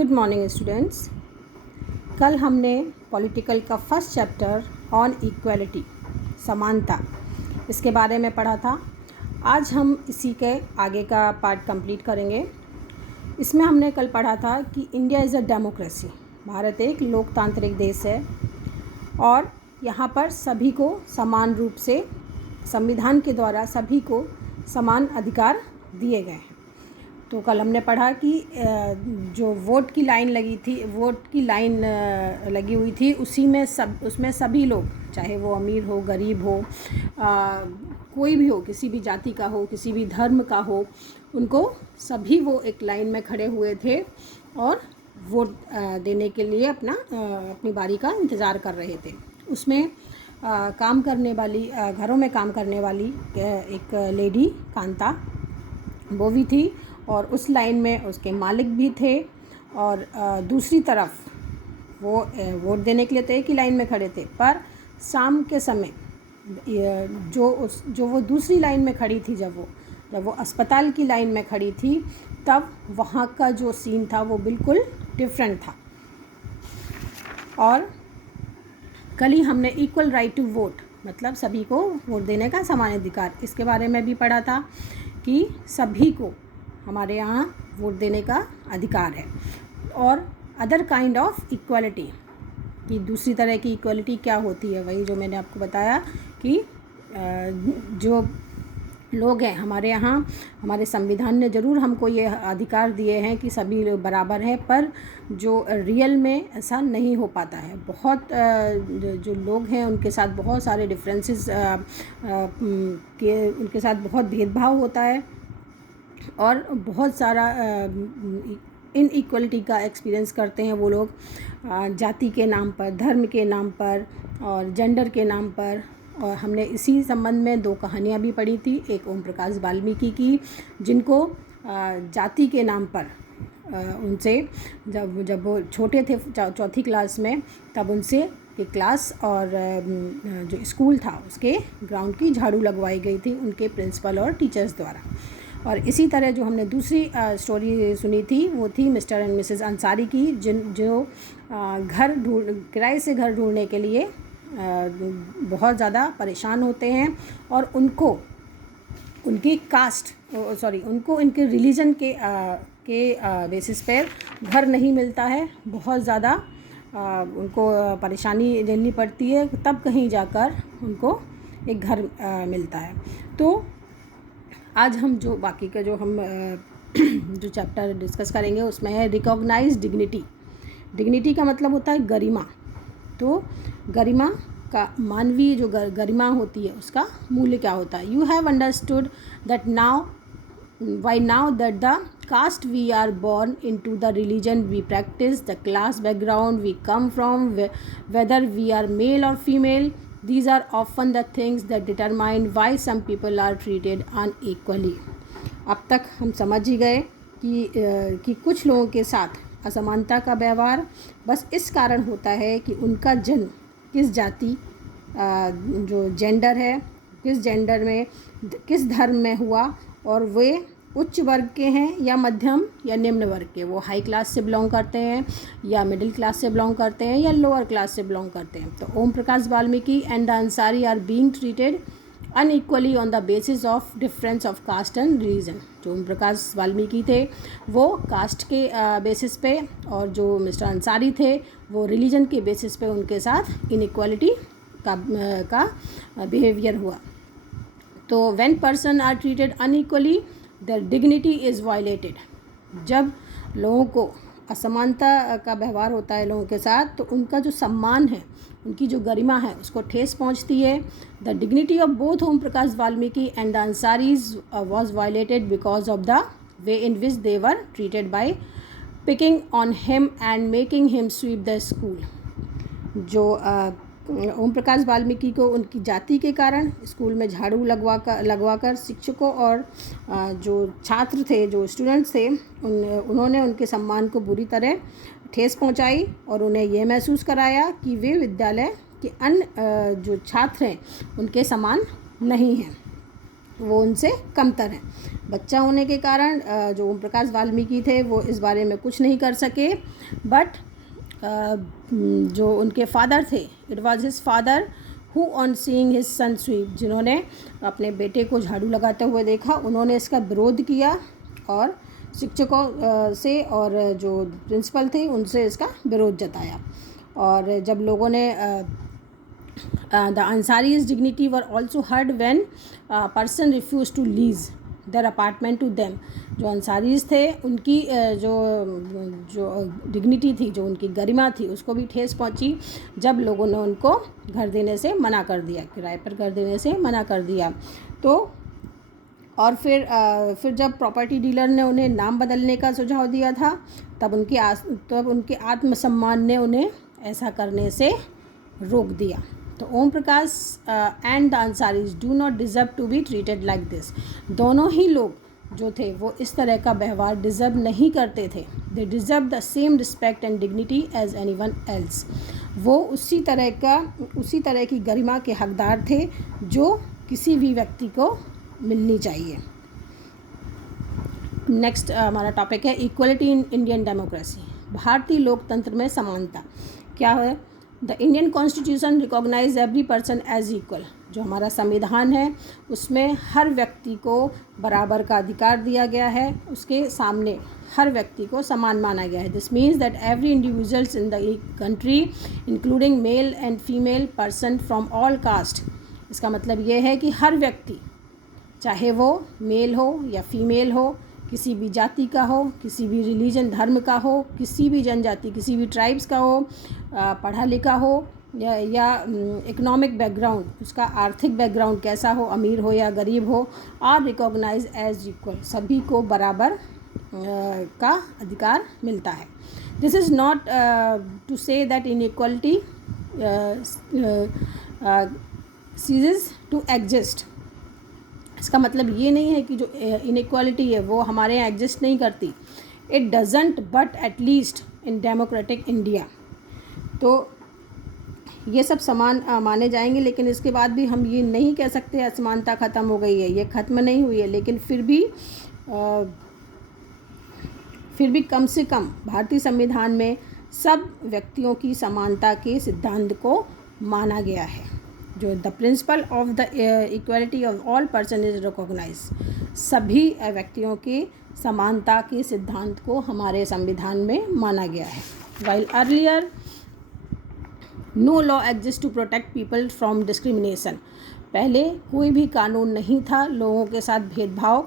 Good morning students. कल हमने political का फर्स्ट चैप्टर ऑन इक्वालिटी, समानता, इसके बारे में पढ़ा था। आज हम इसी के आगे का पार्ट कंप्लीट करेंगे। इसमें हमने कल पढ़ा था कि India is a democracy, Bharat एक लोकतांत्रिक देश है और यहाँ पर सभी को समान रूप से संविधान के द्वारा सभी को समान अधिकार दिए गए हैं। तो कल हमने पढ़ा कि जो वोट की लाइन लगी हुई थी उसमें सभी लोग, चाहे वो अमीर हो, गरीब हो, कोई भी हो, किसी भी जाति का हो, किसी भी धर्म का हो, उनको सभी वो एक लाइन में खड़े हुए थे और वोट देने के लिए अपनी बारी का इंतज़ार कर रहे थे। उसमें काम करने वाली, घरों में काम करने वाली एक लेडी कांता, वो भी थी और उस लाइन में उसके मालिक भी थे और दूसरी तरफ वो वोट देने के लिए तो एक ही लाइन में खड़े थे, पर शाम के समय जो वो दूसरी लाइन में खड़ी थी, जब वो अस्पताल की लाइन में खड़ी थी, तब वहाँ का जो सीन था वो बिल्कुल डिफरेंट था। और कल ही हमने इक्वल राइट टू वोट, मतलब सभी को वोट देने का समान अधिकार, इसके बारे में भी पढ़ा था कि सभी को हमारे यहाँ वोट देने का अधिकार है। और अदर काइंड ऑफ इक्वालिटी, कि दूसरी तरह की इक्वालिटी क्या होती है, वही जो मैंने आपको बताया कि जो लोग हैं हमारे यहाँ, हमारे संविधान ने ज़रूर हमको ये अधिकार दिए हैं कि सभी लोग बराबर हैं, पर जो रियल में ऐसा नहीं हो पाता है। बहुत जो लोग हैं उनके साथ बहुत सारे डिफरेंसेस उनके साथ बहुत भेदभाव होता है और बहुत सारा इनइक्वलिटी का एक्सपीरियंस करते हैं वो लोग, जाति के नाम पर, धर्म के नाम पर और जेंडर के नाम पर। और हमने इसी संबंध में 2 कहानियाँ भी पढ़ी थी, एक ओम प्रकाश वाल्मीकि की, जिनको जाति के नाम पर उनसे जब वो छोटे थे, 4th क्लास में, तब उनसे कि क्लास और जो स्कूल था उसके ग्राउंड की झाड़ू लगवाई गई थी उनके प्रिंसिपल और टीचर्स द्वारा। और इसी तरह जो हमने दूसरी स्टोरी सुनी थी वो थी मिस्टर एंड मिसेस अंसारी की, जो किराए से घर ढूंढने के लिए बहुत ज़्यादा परेशान होते हैं और उनको इनके रिलीजन के बेसिस पर घर नहीं मिलता है। बहुत ज़्यादा उनको परेशानी झेलनी पड़ती है, तब कहीं जाकर उनको एक घर मिलता है। तो आज हम जो बाकी का जो हम जो चैप्टर डिस्कस करेंगे उसमें है रिकॉग्नाइज डिग्निटी। डिग्निटी का मतलब होता है गरिमा। तो गरिमा का मानवीय जो गरिमा होती है उसका मूल्य क्या होता है। You have understood that now that the caste we are born into, the religion we practice, the class background we come from, whether we are male or female, these are often the things that determine why some people are treated unequally. अब तक हम समझ ही गए कि कुछ लोगों के साथ असमानता का व्यवहार बस इस कारण होता है कि उनका जन्म किस जाति, जो जेंडर है, किस जेंडर में, किस धर्म में हुआ, और वे उच्च वर्ग के हैं या मध्यम या निम्न वर्ग के, वो हाई क्लास से बिलोंग करते हैं या मिडिल क्लास से बिलोंग करते हैं या लोअर क्लास से बिलोंग करते हैं। तो Om Prakash Valmiki and the Ansari are being treated unequally on the basis of difference of caste and religion. जो ओम प्रकाश वाल्मीकि थे वो कास्ट के बेसिस पे, और जो मिस्टर अंसारी थे वो रिलीजन के बेसिस पे उनके साथ इनइक्वालिटी का बिहेवियर हुआ। तो when person are treated unequally their dignity is violated. जब लोगों को असमानता का व्यवहार होता है लोगों के साथ, तो उनका जो सम्मान है, उनकी जो गरिमा है, उसको ठेस पहुंचती है। The dignity of both Om Prakash Valmiki and the Ansaris was violated because of the way in which they were treated by picking on him and making him sweep the school. जो ओम प्रकाश वाल्मीकि को उनकी जाति के कारण स्कूल में झाड़ू लगवाकर शिक्षकों और जो छात्र थे, जो स्टूडेंट्स थे, उन्होंने उनके सम्मान को बुरी तरह ठेस पहुंचाई और उन्हें यह महसूस कराया कि वे विद्यालय के अन्य जो छात्र हैं उनके समान नहीं हैं। वो उनसे कमतर हैं। बच्चा होने के कारण जो ओम प्रकाश वाल्मीकि थे वो इस बारे में कुछ नहीं कर सके, बट जो उनके फादर थे, it was his father who on seeing his son sweep, जिन्होंने अपने बेटे को झाड़ू लगाते हुए देखा, उन्होंने इसका विरोध किया और शिक्षकों से और जो प्रिंसिपल थे उनसे इसका विरोध जताया। और जब लोगों ने the Ansaris dignity were also hurt when person refuse to lease their apartment to them, जो अंसारीज थे उनकी जो डिग्निटी थी, जो उनकी गरिमा थी, उसको भी ठेस पहुंची जब लोगों ने उनको घर देने से मना कर दिया, किराए पर घर देने से मना कर दिया। तो और फिर जब प्रॉपर्टी डीलर ने उन्हें नाम बदलने का सुझाव दिया था, तब उनके आत्मसम्मान ने उन्हें ऐसा करने से रोक दिया। तो Om Prakash and the Ansaris do not deserve to be treated like this. दोनों ही लोग जो थे वो इस तरह का व्यवहार डिज़र्व नहीं करते थे। They deserve the same respect and dignity as anyone else. वो उसी तरह की गरिमा के हकदार थे जो किसी भी व्यक्ति को मिलनी चाहिए। नेक्स्ट हमारा टॉपिक है इक्वलिटी इन इंडियन डेमोक्रेसी। भारतीय लोकतंत्र में समानता क्या है? The Indian constitution recognise every person as equal. जो हमारा संविधान है उसमें हर व्यक्ति को बराबर का अधिकार दिया गया है, उसके सामने हर व्यक्ति को समान माना गया है। This means that every individuals in the country including male and female person from all cast. इसका मतलब ये है कि हर व्यक्ति, चाहे वो मेल हो या फीमेल हो, किसी भी जाति का हो, किसी भी रिलीजन धर्म का हो, किसी भी जनजाति, किसी भी ट्राइब्स का हो, पढ़ा लिखा हो या इकोनॉमिक बैकग्राउंड, उसका आर्थिक बैकग्राउंड कैसा हो, अमीर हो या गरीब हो, आर रिकॉग्नाइज एज इक्वल। सभी को बराबर का अधिकार मिलता है। This is not to say that inequality ceases to exist. इसका मतलब ये नहीं है कि जो इनइक्वालिटी है वो हमारे यहाँ एग्जिस्ट नहीं करती। It doesn't, but at least in democratic India. तो ये सब समान माने जाएंगे, लेकिन इसके बाद भी हम ये नहीं कह सकते असमानता ख़त्म हो गई है। ये ख़त्म नहीं हुई है, लेकिन फिर भी कम से कम भारतीय संविधान में सब व्यक्तियों की समानता के सिद्धांत को माना गया है। जो the principle of the equality of all person is recognise. सभी व्यक्तियों की समानता के सिद्धांत को हमारे संविधान में माना गया है। While earlier no law exist to protect people from discrimination. पहले कोई भी कानून नहीं था लोगों के साथ भेदभाव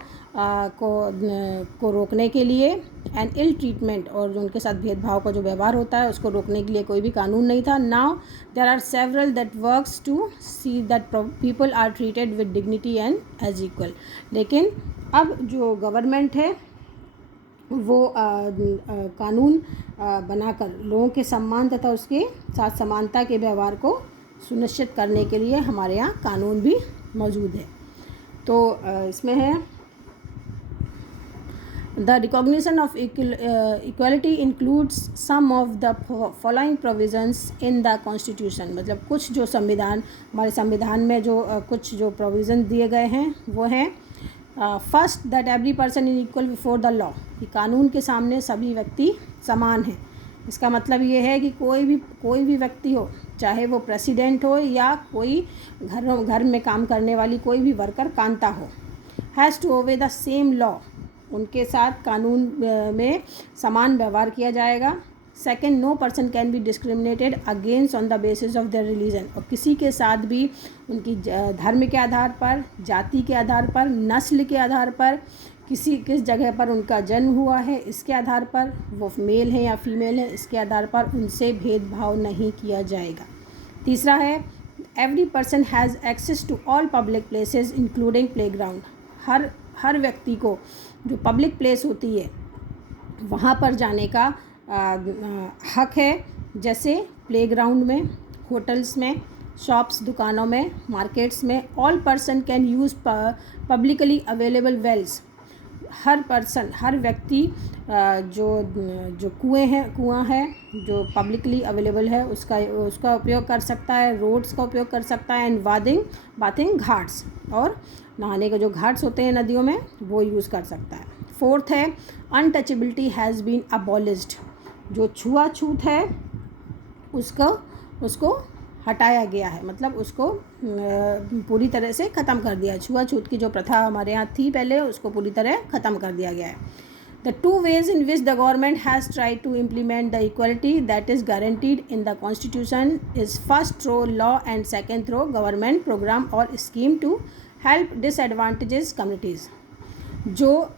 को रोकने के लिए, एंड इल ट्रीटमेंट, और जो उनके साथ भेदभाव का जो व्यवहार होता है उसको रोकने के लिए कोई भी कानून नहीं था। Now there are several that works to see that people are treated with dignity and as equal. लेकिन अब जो गवर्नमेंट है वो कानून बनाकर लोगों के सम्मान तथा उसके साथ समानता के व्यवहार को सुनिश्चित करने के लिए हमारे यहाँ कानून भी मौजूद है। तो इसमें है the recognition of equality includes some of the following provisions in the constitution. मतलब कुछ जो हमारे संविधान में जो कुछ जो प्रोविज़न दिए गए हैं वो हैं first that every person is equal before the law. कि कानून के सामने सभी व्यक्ति समान हैं। इसका मतलब ये है कि कोई भी व्यक्ति हो, चाहे वो प्रेसिडेंट हो या कोई घर में काम करने वाली कोई भी वर्कर कांता हो, has to obey the same law. उनके साथ कानून में समान व्यवहार किया जाएगा। Second, no person can be discriminated against on the basis of their religion. और किसी के साथ भी उनकी धर्म के आधार पर, जाति के आधार पर, नस्ल के आधार पर, किस जगह पर उनका जन्म हुआ है इसके आधार पर, वो मेल है या फीमेल है इसके आधार पर उनसे भेदभाव नहीं किया जाएगा। तीसरा है every person has access to all public places including playground. हर व्यक्ति को जो पब्लिक प्लेस होती है वहाँ पर जाने का हक है, जैसे प्लेग्राउंड में, होटल्स में, शॉप्स, दुकानों में, मार्केट्स में। All person can use publicly available wells. हर पर्सन, हर व्यक्ति जो कुआं है जो पब्लिकली अवेलेबल है उसका उपयोग कर सकता है, रोड्स का उपयोग कर सकता है, एंड बाथिंग घाट्स, और नहाने के जो घाट्स होते हैं नदियों में वो यूज़ कर सकता है। फोर्थ है अनटचेबिलिटी हैज़ बीन अबॉलिश्ड। जो छुआछूत है उसको हटाया गया है, मतलब उसको पूरी तरह से ख़त्म कर दिया। छुआछूत की जो प्रथा हमारे यहाँ थी पहले, उसको पूरी तरह ख़त्म कर दिया गया है। The two ways in which the government has try to implement the equality that is guaranteed in the constitution is first through law and second through government program और scheme to help disadvantages communities. जो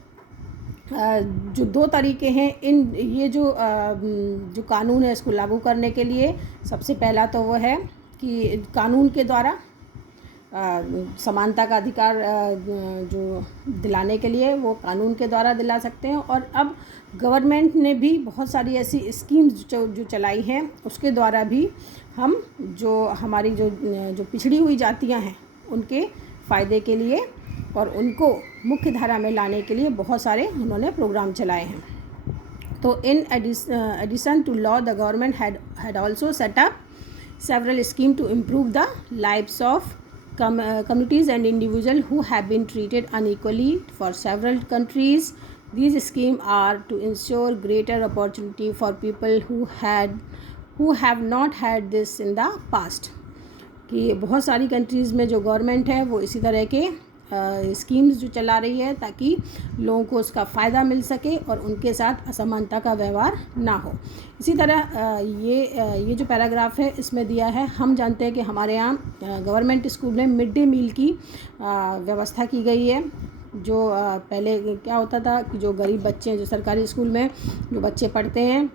दो तरीके हैं ये जो कानून है इसको लागू करने के लिए, सबसे पहला तो वो है कि कानून के द्वारा समानता का अधिकार जो दिलाने के लिए वो कानून के द्वारा दिला सकते हैं। और अब गवर्नमेंट ने भी बहुत सारी ऐसी स्कीम्स जो चलाई हैं उसके द्वारा भी हम हमारी जो पिछड़ी हुई जातियां हैं उनके फ़ायदे के लिए और उनको मुख्य धारा में लाने के लिए बहुत सारे उन्होंने प्रोग्राम चलाए हैं। तो in addition to law the government had also set up several schemes to improve the lives of communities and individuals who have been treated unequally for several countries. These schemes are to ensure greater opportunity for people who have not had this in the past. कि बहुत सारी countries में जो government है वो इसी तरह के स्कीम्स जो चला रही है ताकि लोगों को उसका फ़ायदा मिल सके और उनके साथ असमानता का व्यवहार ना हो। इसी तरह ये जो पैराग्राफ है इसमें दिया है, हम जानते हैं कि हमारे यहाँ गवर्नमेंट स्कूल में मिड डे मील की व्यवस्था की गई है। जो पहले क्या होता था कि जो गरीब बच्चे हैं, जो सरकारी स्कूल में जो बच्चे पढ़ते हैं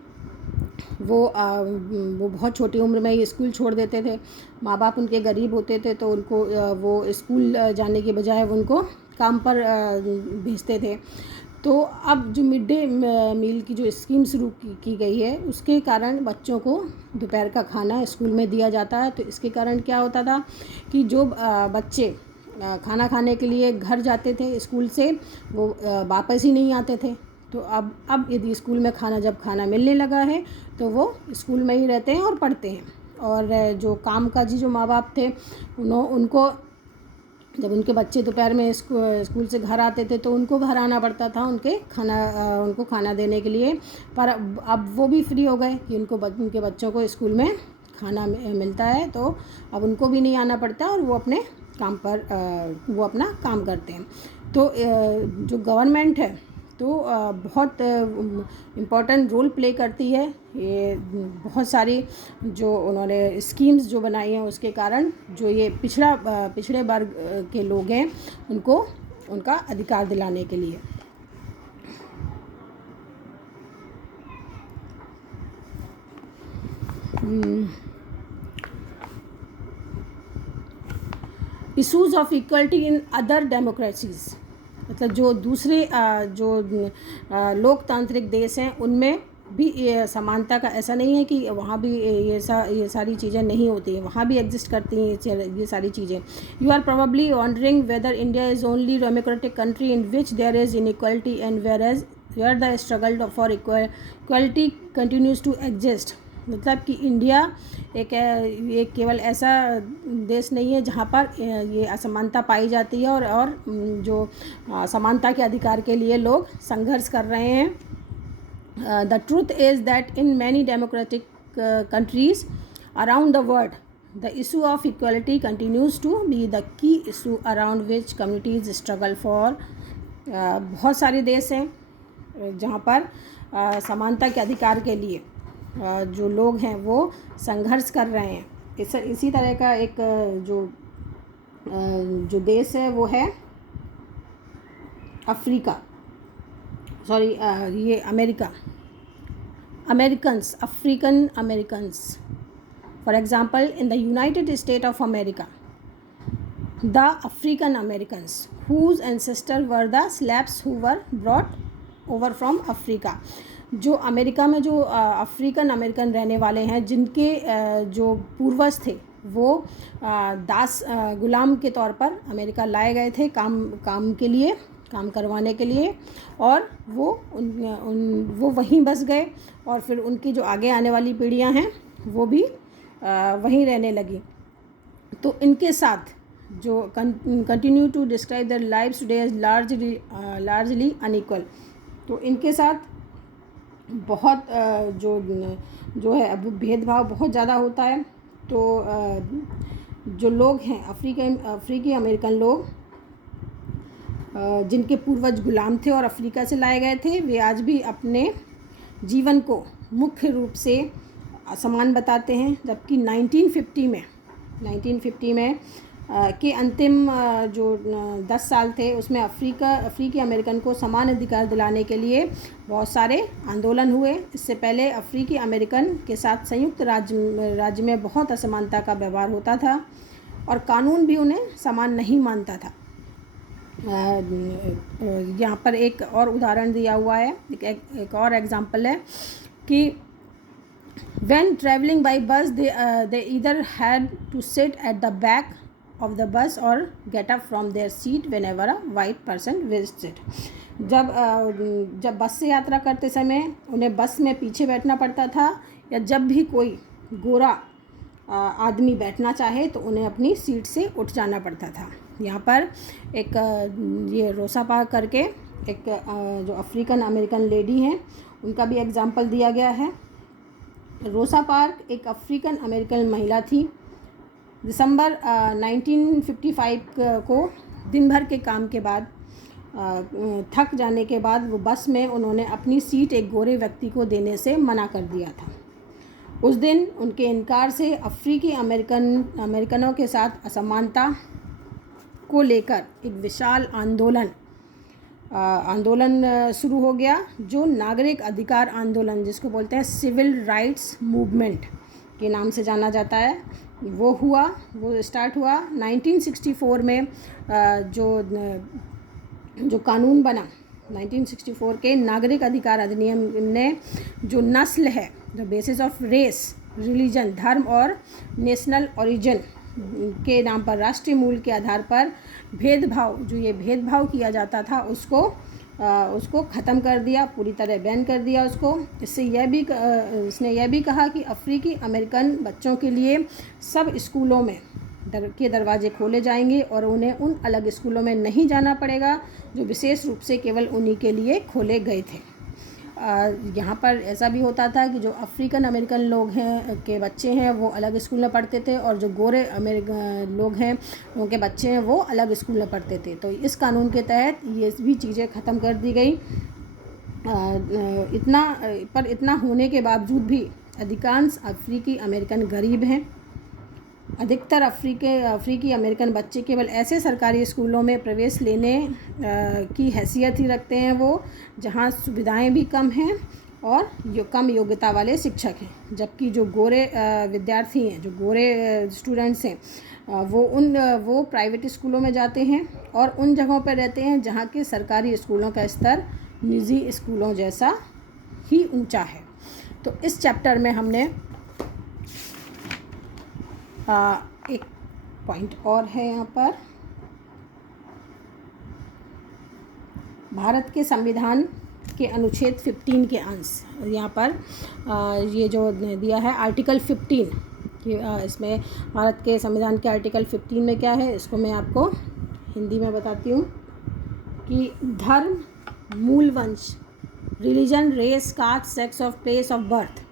वो बहुत छोटी उम्र में ही स्कूल छोड़ देते थे। माँ बाप उनके गरीब होते थे तो उनको वो स्कूल जाने के बजाय वो उनको काम पर भेजते थे। तो अब जो मिड डे मील की जो स्कीम शुरू की गई है उसके कारण बच्चों को दोपहर का खाना स्कूल में दिया जाता है। तो इसके कारण क्या होता था कि जो बच्चे खाना खाने के लिए घर जाते थे स्कूल से, वो वापस ही नहीं आते थे। तो अब यदि स्कूल में खाना मिलने लगा है तो वो स्कूल में ही रहते हैं और पढ़ते हैं। और जो कामकाजी जो माँ बाप थे उनको जब उनके बच्चे दोपहर में स्कूल से घर आते थे तो उनको घर आना पड़ता था उनको खाना देने के लिए। पर अब वो भी फ्री हो गए कि उनके बच्चों को स्कूल में खाना मिलता है, तो अब उनको भी नहीं आना पड़ता और वो अपने काम पर वो अपना काम करते हैं। तो जो गवर्नमेंट है तो बहुत इम्पॉर्टेंट रोल प्ले करती है। ये बहुत सारी जो उन्होंने स्कीम्स जो बनाई हैं उसके कारण जो ये पिछड़े वर्ग के लोग हैं उनको उनका अधिकार दिलाने के लिए। Issues of equality in other democracies, मतलब जो दूसरे लोकतांत्रिक देश हैं उनमें भी ये समानता का ऐसा नहीं है कि वहाँ भी ये सारी चीज़ें नहीं होती हैं, वहाँ भी एग्जिस्ट करती हैं ये सारी चीज़ें। You are probably wondering whether India is only democratic country in which there is inequality and where the struggle for equality continues to exist. मतलब कि इंडिया ये केवल ऐसा देश नहीं है जहाँ पर ये असमानता पाई जाती है और जो समानता के अधिकार के लिए लोग संघर्ष कर रहे हैं। The truth is that in many democratic countries around the world the issue of equality continues to be the key issue around which communities struggle for. बहुत सारे देश हैं जहाँ पर समानता के अधिकार के लिए जो लोग हैं वो संघर्ष कर रहे हैं। इसी तरह का एक जो देश है वो है African Americans. For example in the United state of America the African Americans whose ancestors were the slaves who were brought over from Africa। जो अमेरिका में जो अफ्रीकन अमेरिकन रहने वाले हैं जिनके जो पूर्वज थे वो गुलाम के तौर पर अमेरिका लाए गए थे काम के लिए। काम करवाने के लिए, और वो वहीं बस गए, और फिर उनकी जो आगे आने वाली पीढ़ियां हैं वो भी वहीं रहने लगी। तो इनके साथ जो continue to describe their lives today as largely unequal. तो इनके साथ बहुत जो है अब भेदभाव बहुत ज़्यादा होता है। तो जो लोग हैं अफ्रीकी अमेरिकन लोग, जिनके पूर्वज गुलाम थे और अफ्रीका से लाए गए थे, वे आज भी अपने जीवन को मुख्य रूप से समान बताते हैं। जबकि 1950 में के अंतिम जो 10 साल थे उसमें अफ्रीकी अमेरिकन को समान अधिकार दिलाने के लिए बहुत सारे आंदोलन हुए। इससे पहले अफ्रीकी अमेरिकन के साथ संयुक्त राज्य में बहुत असमानता का व्यवहार होता था और कानून भी उन्हें समान नहीं मानता था। यहाँ पर एक और उदाहरण दिया हुआ है, एक और एग्जाम्पल है कि when traveling by bus they either had to sit at the back of the bus or get up from their seat whenever a white person visited। जब बस से यात्रा करते समय उन्हें बस में पीछे बैठना पड़ता था, या जब भी कोई गोरा आदमी बैठना चाहे तो उन्हें अपनी सीट से उठ जाना पड़ता था। यहाँ पर एक ये रोसा पार्क करके एक जो अफ्रीकन अमेरिकन लेडी हैं उनका भी एग्जाम्पल दिया गया है। रोसा पार्क एक अफ्रीकन अमेरिकन महिला थी। दिसंबर 1955 को दिन भर के काम के बाद थक जाने के बाद वो बस में उन्होंने अपनी सीट एक गोरे व्यक्ति को देने से मना कर दिया था। उस दिन उनके इनकार से अफ्रीकी अमेरिकनों के साथ असमानता को लेकर एक विशाल आंदोलन शुरू हो गया, जो नागरिक अधिकार आंदोलन, जिसको बोलते हैं सिविल राइट्स मूवमेंट के नाम से जाना जाता है, वो स्टार्ट हुआ 1964 में। जो कानून बना 1964 के नागरिक अधिकार अधिनियम ने जो नस्ल है, जो बेसिस ऑफ रेस, रिलीजन, धर्म और नेशनल ओरिजिन के नाम पर राष्ट्रीय मूल के आधार पर भेदभाव किया जाता था, उसको ख़त्म कर दिया, पूरी तरह बैन कर दिया उसको। इसने यह भी कहा कि अफ्रीकी अमेरिकन बच्चों के लिए सब स्कूलों में के दरवाजे खोले जाएंगे और उन्हें उन अलग स्कूलों में नहीं जाना पड़ेगा जो विशेष रूप से केवल उन्हीं के लिए खोले गए थे। यहाँ पर ऐसा भी होता था कि जो अफ्रीकन अमेरिकन लोग हैं के बच्चे हैं वो अलग स्कूल में पढ़ते थे, और जो गोरे अमेरिकन लोग हैं उनके बच्चे हैं वो अलग स्कूल में पढ़ते थे। तो इस कानून के तहत ये भी चीज़ें ख़त्म कर दी गई। इतना होने के बावजूद भी अधिकांश अफ्रीकी अमेरिकन गरीब हैं। अधिकतर अफ्रीकी अमेरिकन बच्चे केवल ऐसे सरकारी स्कूलों में प्रवेश लेने की हैसियत ही रखते हैं वो जहां सुविधाएं भी कम हैं और कम योग्यता वाले शिक्षक हैं। जबकि जो गोरे विद्यार्थी हैं, जो गोरे स्टूडेंट्स हैं, वो प्राइवेट स्कूलों में जाते हैं और उन जगहों पर रहते हैं जहां के सरकारी स्कूलों का स्तर निजी स्कूलों जैसा ही ऊंचा है। तो इस चैप्टर में हमने एक पॉइंट और है यहाँ पर, भारत के संविधान के अनुच्छेद 15 के अंश। यहाँ पर ये जो दिया है आर्टिकल 15 कि इसमें भारत के संविधान के आर्टिकल 15 में क्या है, इसको मैं आपको हिंदी में बताती हूँ कि धर्म, मूल वंश, रिलीजन, रेस, कास्ट, सेक्स और प्लेस ऑफ बर्थ,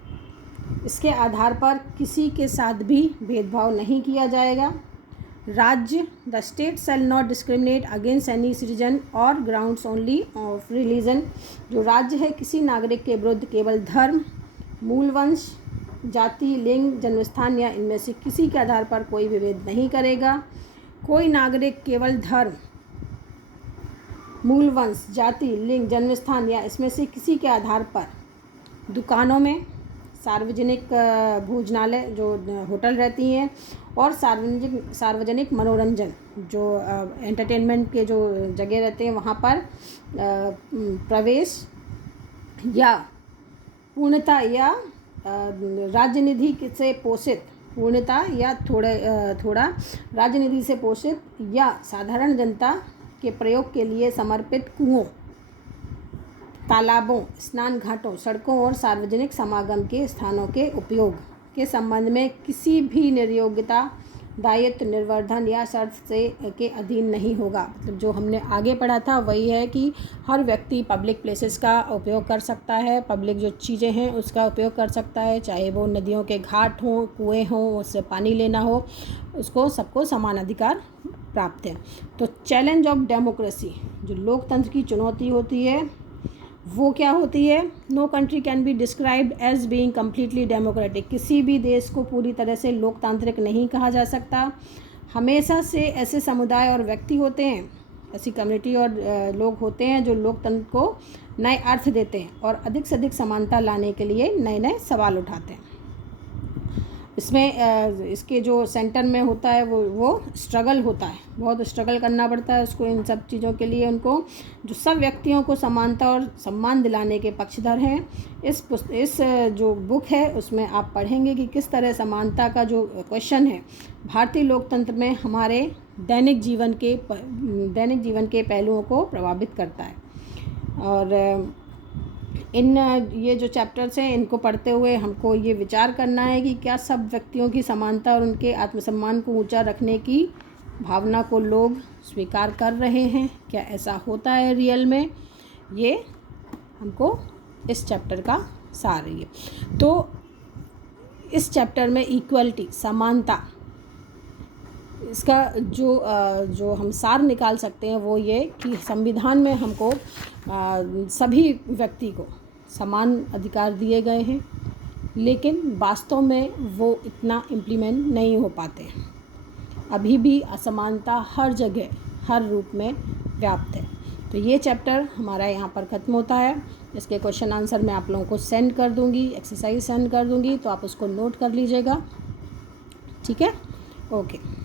इसके आधार पर किसी के साथ भी भेदभाव नहीं किया जाएगा। राज्य, the state shall not discriminate against any citizen और ग्राउंड्स ओनली ऑफ रिलीजन, जो राज्य है किसी नागरिक के विरुद्ध केवल धर्म, मूल वंश, जाति, लिंग, जन्मस्थान या इनमें से किसी के आधार पर कोई विभेद नहीं करेगा। कोई नागरिक केवल धर्म, मूल वंश, जाति, लिंग, जन्मस्थान या इसमें से किसी के आधार पर दुकानों में, सार्वजनिक भोजनालय जो होटल रहती हैं और सार्वजनिक मनोरंजन जो एंटरटेनमेंट के जो जगह रहते हैं वहाँ पर प्रवेश या पूर्णता या राजनिधि से पोषित, पूर्णता या थोड़ा राजनिधि से पोषित या साधारण जनता के प्रयोग के लिए समर्पित कुओं, तालाबों, स्नान घाटों, सड़कों और सार्वजनिक समागम के स्थानों के उपयोग के संबंध में किसी भी निर्योग्यता, दायित्व, निर्वर्धन या शर्त से के अधीन नहीं होगा। मतलब जो हमने आगे पढ़ा था वही है कि हर व्यक्ति पब्लिक प्लेसेस का उपयोग कर सकता है, पब्लिक जो चीज़ें हैं उसका उपयोग कर सकता है, चाहे वो नदियों के घाट हों, कुएँ हों, उससे पानी लेना हो, उसको सबको समान अधिकार प्राप्त है। तो चैलेंज ऑफ डेमोक्रेसी, जो लोकतंत्र की चुनौती होती है वो क्या होती है? No country can be described as being completely democratic. किसी भी देश को पूरी तरह से लोकतांत्रिक नहीं कहा जा सकता। हमेशा से ऐसे समुदाय और व्यक्ति होते हैं, ऐसी कम्युनिटी और लोग होते हैं जो लोकतंत्र को नए अर्थ देते हैं और अधिक से अधिक समानता लाने के लिए नए नए सवाल उठाते हैं। इसमें इसके जो सेंटर में होता है वो स्ट्रगल होता है, बहुत स्ट्रगल करना पड़ता है उसको इन सब चीज़ों के लिए। उनको जो सब व्यक्तियों को समानता और सम्मान दिलाने के पक्षधर हैं। इस जो बुक है उसमें आप पढ़ेंगे कि किस तरह समानता का जो क्वेश्चन है भारतीय लोकतंत्र में हमारे दैनिक जीवन के पहलुओं को प्रभावित करता है। और ये जो चैप्टर्स हैं इनको पढ़ते हुए हमको ये विचार करना है कि क्या सब व्यक्तियों की समानता और उनके आत्मसम्मान को ऊंचा रखने की भावना को लोग स्वीकार कर रहे हैं, क्या ऐसा होता है रियल में? ये हमको इस चैप्टर का सार है। तो इस चैप्टर में इक्वलिटी, समानता, इसका जो हम सार निकाल सकते हैं वो ये कि संविधान में हमको सभी व्यक्ति को समान अधिकार दिए गए हैं, लेकिन वास्तव में वो इतना इम्प्लीमेंट नहीं हो पाते हैं। अभी भी असमानता हर जगह, हर रूप में व्याप्त है। तो ये चैप्टर हमारा यहाँ पर ख़त्म होता है। इसके क्वेश्चन आंसर मैं आप लोगों को सेंड कर दूँगी, एक्सरसाइज सेंड कर दूँगी, तो आप उसको नोट कर लीजिएगा। ठीक है, ओके।